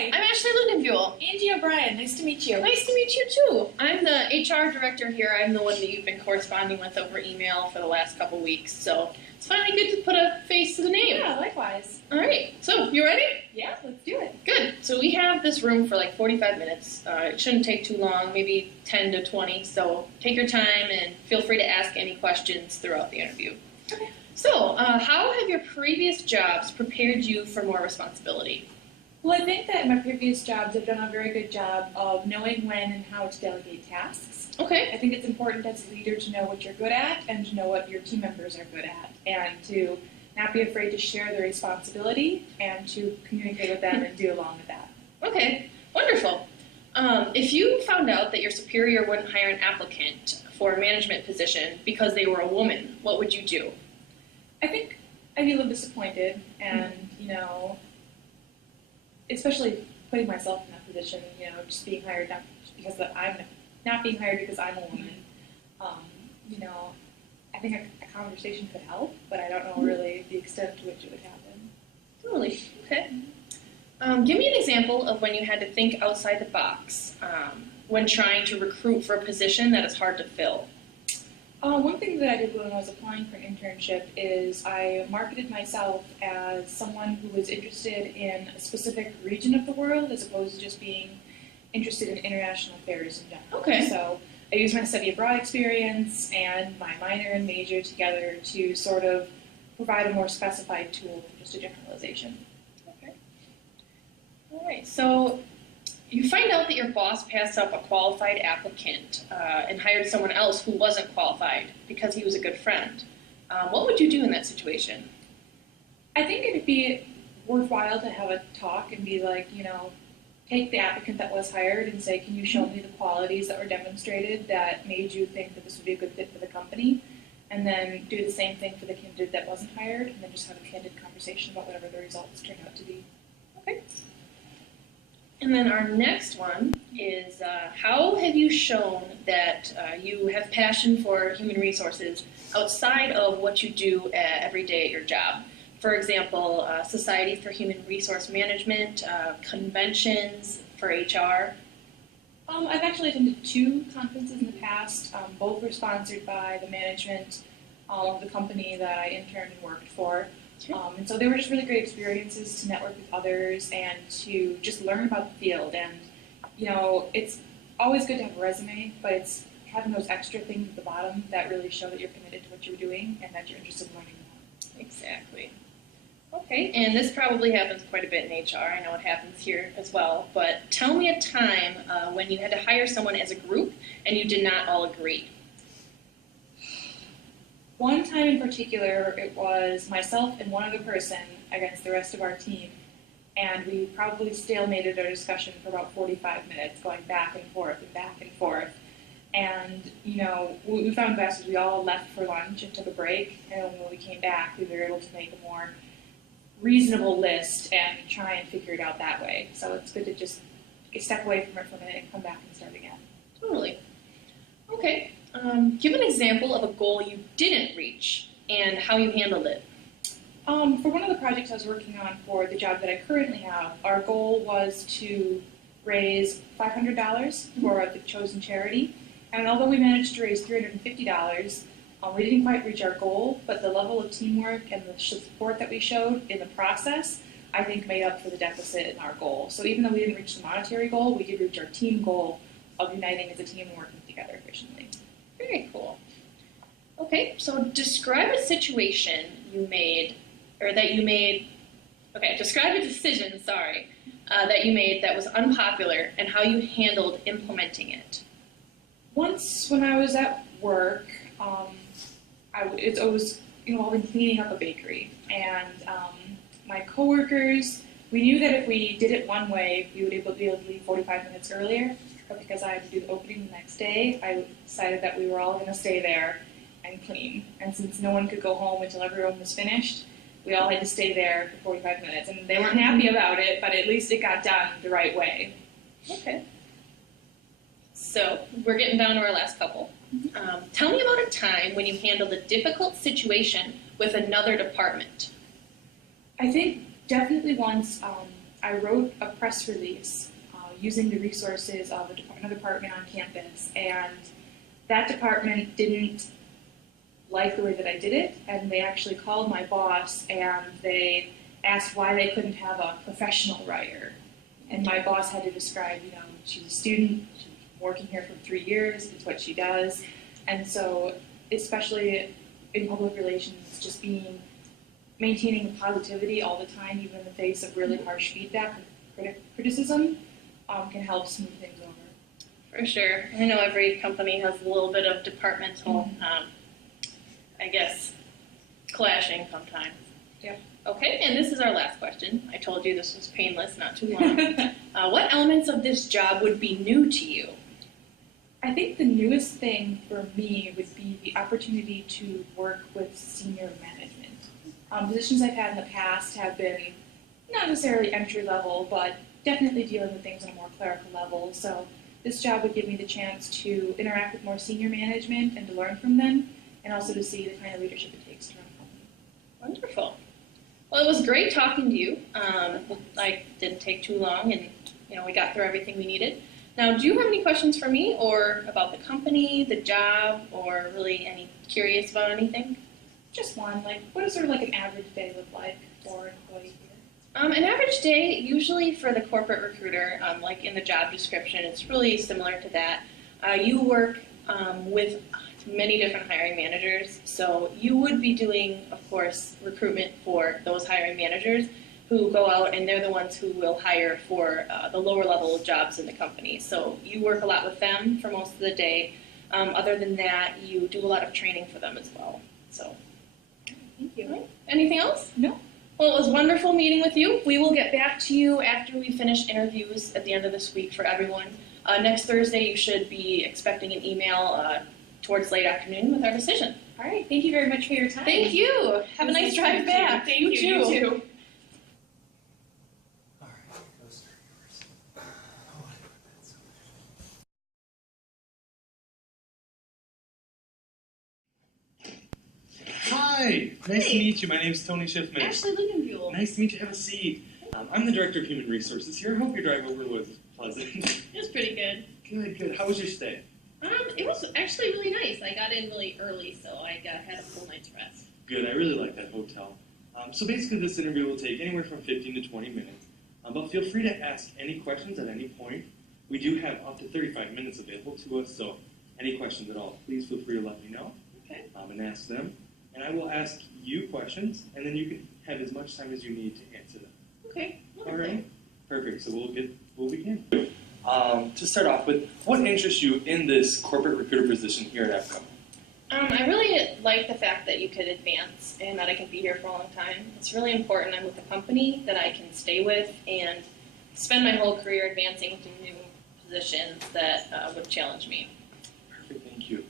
I'm Ashley Luginbuhl. Angie O'Brien, nice to meet you. Nice to meet you too. I'm the HR director here. I'm the one that you've been corresponding with over email for the last couple weeks. So it's finally good to put a face to the name. Yeah, likewise. All right. So you ready? Yeah, let's do it. Good. So we have this room for like 45 minutes. It shouldn't take too long, maybe 10 to 20. So take your time and feel free to ask any questions throughout the interview. Okay. So how have your previous jobs prepared you for more responsibility? Well, I think that in my previous jobs, I've done a very good job of knowing when and how to delegate tasks. Okay. I think it's important as a leader to know what you're good at and to know what your team members are good at, and to not be afraid to share the responsibility and to communicate with them and do along with that. Okay, wonderful. If you found out that your superior wouldn't hire an applicant for a management position because they were a woman, what would you do? I think I'd be a little disappointed, and especially putting myself in that position, just being hired not just because I'm not being hired because I'm a woman. I think a conversation could help, but I don't know really the extent to which it would happen. Totally. Okay. Give me an example of when you had to think outside the box when trying to recruit for a position that is hard to fill. One thing that I did when I was applying for an internship is I marketed myself as someone who was interested in a specific region of the world as opposed to just being interested in international affairs in general. Okay. So I used my study abroad experience and my minor and major together to sort of provide a more specified tool than just a generalization. Okay. All right. So you find out that your boss passed up a qualified applicant and hired someone else who wasn't qualified because he was a good friend. What would you do in that situation? I think it'd be worthwhile to have a talk and be like, take the applicant that was hired and say, can you show me the qualities that were demonstrated that made you think that this would be a good fit for the company? And then do the same thing for the candidate that wasn't hired, and then just have a candid conversation about whatever the results turn out to be. Okay. And then our next one is how have you shown that you have passion for human resources outside of what you do every day at your job? For example, Society for Human Resource Management, conventions for HR. I've actually attended 2 conferences in the past. Both were sponsored by the management of the company that I interned and worked for. And so they were just really great experiences to network with others and to just learn about the field. And, it's always good to have a resume, but it's having those extra things at the bottom that really show that you're committed to what you're doing and that you're interested in learning more. Exactly. Okay, and this probably happens quite a bit in HR. I know it happens here as well. But tell me a time when you had to hire someone as a group and you did not all agree. One time in particular, it was myself and one other person against the rest of our team, and we probably stalemated our discussion for about 45 minutes, going back and forth and back and forth. And, what we found best was we all left for lunch and took a break, and when we came back, we were able to make a more reasonable list and try and figure it out that way. So it's good to just step away from it for a minute and come back and start again. Totally. Okay. Give an example of a goal you didn't reach and how you handled it. For one of the projects I was working on for the job that I currently have, our goal was to raise $500 for the chosen charity. And although we managed to raise $350, we didn't quite reach our goal, but the level of teamwork and the support that we showed in the process, I think, made up for the deficit in our goal. So even though we didn't reach the monetary goal, we did reach our team goal of uniting as a team and working together efficiently. Very cool. Okay, so describe a situation describe a decision, that you made that was unpopular and how you handled implementing it. Once when I was at work, it was involving cleaning up a bakery, and my coworkers, we knew that if we did it one way, we would be able to leave 45 minutes earlier, but because I had to do the opening the next day, I decided that we were all going to stay there and clean. And since no one could go home until everyone was finished, we all had to stay there for 45 minutes. And they weren't happy about it, but at least it got done the right way. Okay. So we're getting down to our last couple. Tell me about a time when you handled a difficult situation with another department. I think definitely once I wrote a press release using the resources of another department on campus, and that department didn't like the way that I did it, and they actually called my boss and they asked why they couldn't have a professional writer. And my boss had to describe, she's a student, she's working here for 3 years, it's what she does. And so, especially in public relations, just maintaining positivity all the time, even in the face of really harsh feedback or criticism, can help smooth things over. For sure. I know every company has a little bit of departmental, clashing sometimes. Yep. Okay, and this is our last question. I told you this was painless, not too long. What elements of this job would be new to you? I think the newest thing for me would be the opportunity to work with senior management. Positions I've had in the past have been not necessarily entry level, but definitely dealing with things on a more clerical level. So this job would give me the chance to interact with more senior management and to learn from them, and also to see the kind of leadership it takes to run a company. Wonderful. Well, it was great talking to you. Didn't take too long, and we got through everything we needed. Now, do you have any questions for me, or about the company, the job, or really any curious about anything? Just one. What does an average day look like for an employee here? An average day, usually for the corporate recruiter, like in the job description, it's really similar to that. You work with many different hiring managers, so you would be doing, of course, recruitment for those hiring managers who go out and they're the ones who will hire for the lower level jobs in the company. So you work a lot with them for most of the day. Other than that, you do a lot of training for them as well. So, thank you. Right. Anything else? No. Well, it was wonderful meeting with you. We will get back to you after we finish interviews at the end of this week for everyone. Next Thursday, you should be expecting an email towards late afternoon with our decision. All right. Thank you very much for your time. Thank you. Have a nice drive back. Thank you. You too. Hi, nice to meet you. My name is Tony Schiffman. Ashley Luginbuhl. Nice to meet you. Have a seat. I'm the Director of Human Resources here. I hope your drive over was pleasant. It was pretty good. Good. How was your stay? It was actually really nice. I got in really early, so I had a full night's rest. Good. I really like that hotel. So basically, this interview will take anywhere from 15 to 20 minutes. But feel free to ask any questions at any point. We do have up to 35 minutes available to us, so any questions at all, please feel free to let me know. Okay. And ask them. And I will ask you questions, and then you can have as much time as you need to answer them. Okay. All right. Perfect. So we'll begin. To start off with, what interests you in this corporate recruiter position here at EFCO? I really like the fact that you could advance and that I can be here for a long time. It's really important I'm with a company that I can stay with and spend my whole career advancing to new positions that would challenge me. Perfect. Thank you.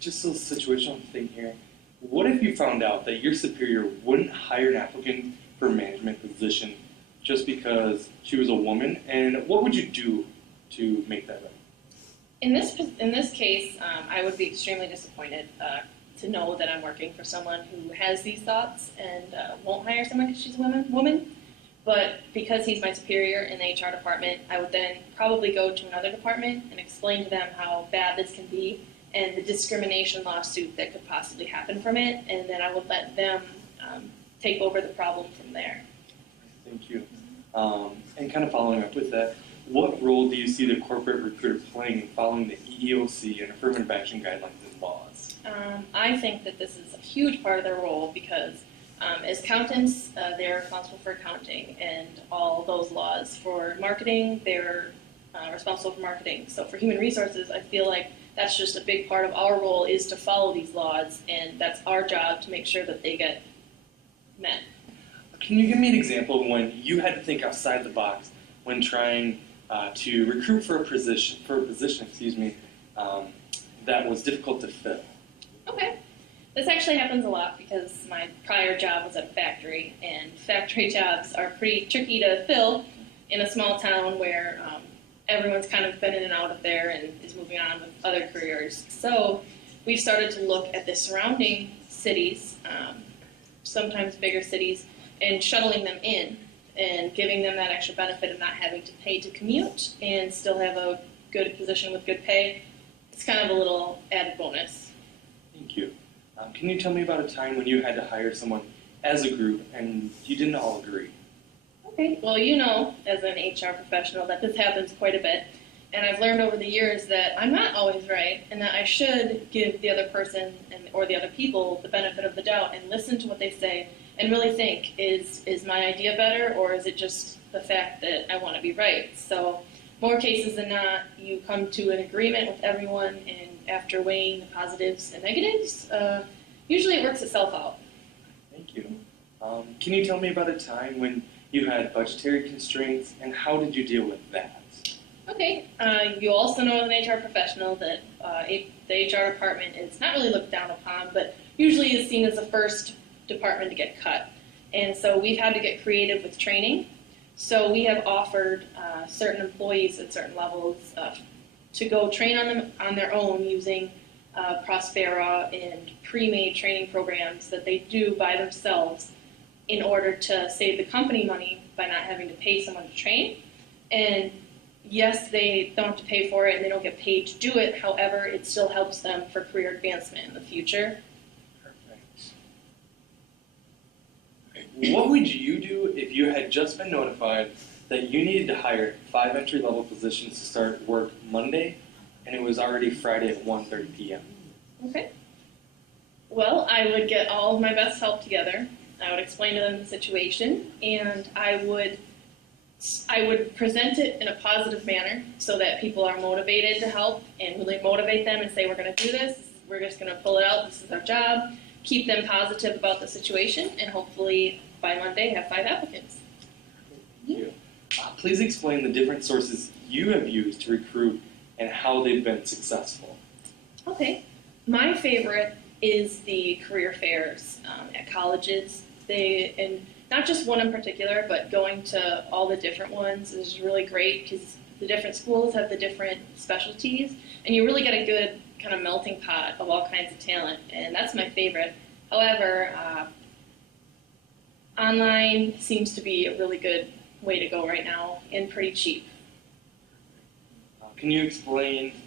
Just a situational thing here. What if you found out that your superior wouldn't hire an applicant for a management position just because she was a woman, and what would you do to make that right? In this case, I would be extremely disappointed to know that I'm working for someone who has these thoughts and won't hire someone because she's a woman. But because he's my superior in the HR department, I would then probably go to another department and explain to them how bad this can be and the discrimination lawsuit that could possibly happen from it, and then I would let them take over the problem from there. Thank you. And kind of following up with that, what role do you see the corporate recruiter playing in following the EEOC and affirmative action guidelines and laws? I think that this is a huge part of their role because as accountants, they're responsible for accounting and all those laws. For marketing, they're responsible for marketing. So for human resources, I feel like that's just a big part of our role is to follow these laws, and that's our job to make sure that they get met. Can you give me an example of when you had to think outside the box when trying to recruit for a position, that was difficult to fill? Okay. This actually happens a lot because my prior job was at a factory, and factory jobs are pretty tricky to fill in a small town where everyone's kind of been in and out of there and is moving on with other careers. So we've started to look at the surrounding cities, sometimes bigger cities, and shuttling them in and giving them that extra benefit of not having to pay to commute and still have a good position with good pay. It's kind of a little added bonus. Thank you. Can you tell me about a time when you had to hire someone as a group and you didn't all agree? Okay, well, you know, as an HR professional, that this happens quite a bit. And I've learned over the years that I'm not always right and that I should give the other person or the other people the benefit of the doubt and listen to what they say and really think, is my idea better, or is it just the fact that I want to be right? So more cases than not, you come to an agreement with everyone, and after weighing the positives and negatives, usually it works itself out. Thank you. Can you tell me about a time when you had budgetary constraints, and how did you deal with that? Okay, you also know as an HR professional that the HR department is not really looked down upon, but usually is seen as the first department to get cut. And so we've had to get creative with training. So we have offered certain employees at certain levels to go train on them on their own using Prospera and pre-made training programs that they do by themselves in order to save the company money by not having to pay someone to train. And yes, they don't have to pay for it and they don't get paid to do it. However, it still helps them for career advancement in the future. Perfect. Okay. What would you do if you had just been notified that you needed to hire 5 entry-level positions to start work Monday, and it was already Friday at 1:30 p.m.? Okay. Well, I would get all of my best help together. I would explain to them the situation, and I would present it in a positive manner so that people are motivated to help and really motivate them and say, we're going to do this, we're just going to pull it out, this is our job, keep them positive about the situation, and hopefully by Monday have 5 applicants. Thank you. Please explain the different sources you have used to recruit and how they've been successful. Okay. My favorite is the career fairs at colleges. And not just one in particular, but going to all the different ones is really great because the different schools have the different specialties, and you really get a good kind of melting pot of all kinds of talent, and that's my favorite. However, online seems to be a really good way to go right now and pretty cheap. Can you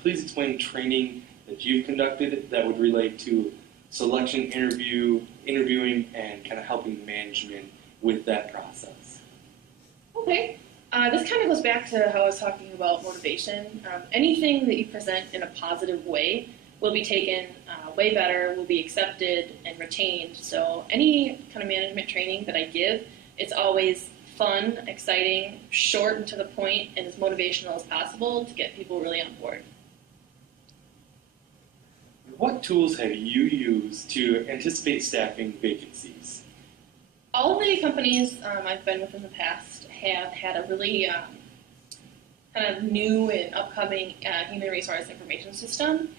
please explain training that you've conducted that would relate to selection, interviewing, and kind of helping management with that process? Okay. This kind of goes back to how I was talking about motivation. Anything that you present in a positive way will be taken way better, will be accepted and retained. So any kind of management training that I give, it's always fun, exciting, short and to the point, and as motivational as possible to get people really on board. What tools have you used to anticipate staffing vacancies? All of the companies I've been with in the past have had a really kind of new and upcoming human resource information system,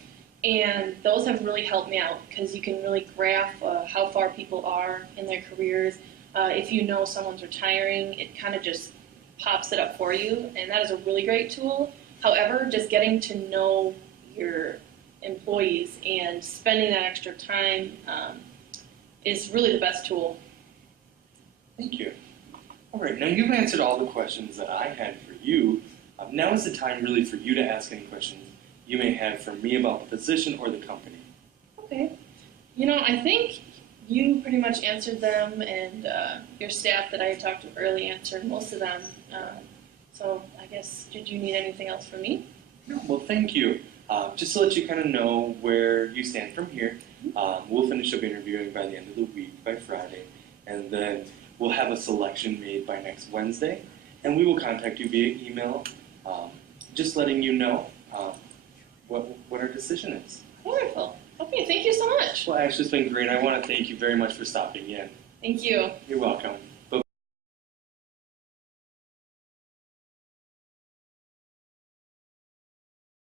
and those have really helped me out because you can really graph how far people are in their careers. If you know someone's retiring, it kind of just pops it up for you, and that is a really great tool. However, just getting to know your employees and spending that extra time is really the best tool. Thank you. All right, now you've answered all the questions that I had for you. Now is the time really for you to ask any questions you may have for me about the position or the company. Okay. You know, I think you pretty much answered them, and your staff that I had talked to early answered most of them. So I guess, did you need anything else from me? No, well, thank you. Just to let you kind of know where you stand from here, we'll finish up interviewing by the end of the week, by Friday, and then we'll have a selection made by next Wednesday, and we will contact you via email, just letting you know what our decision is. Wonderful. Okay, thank you so much. Well, Ashley, it's been great. I want to thank you very much for stopping in. Thank you. You're welcome.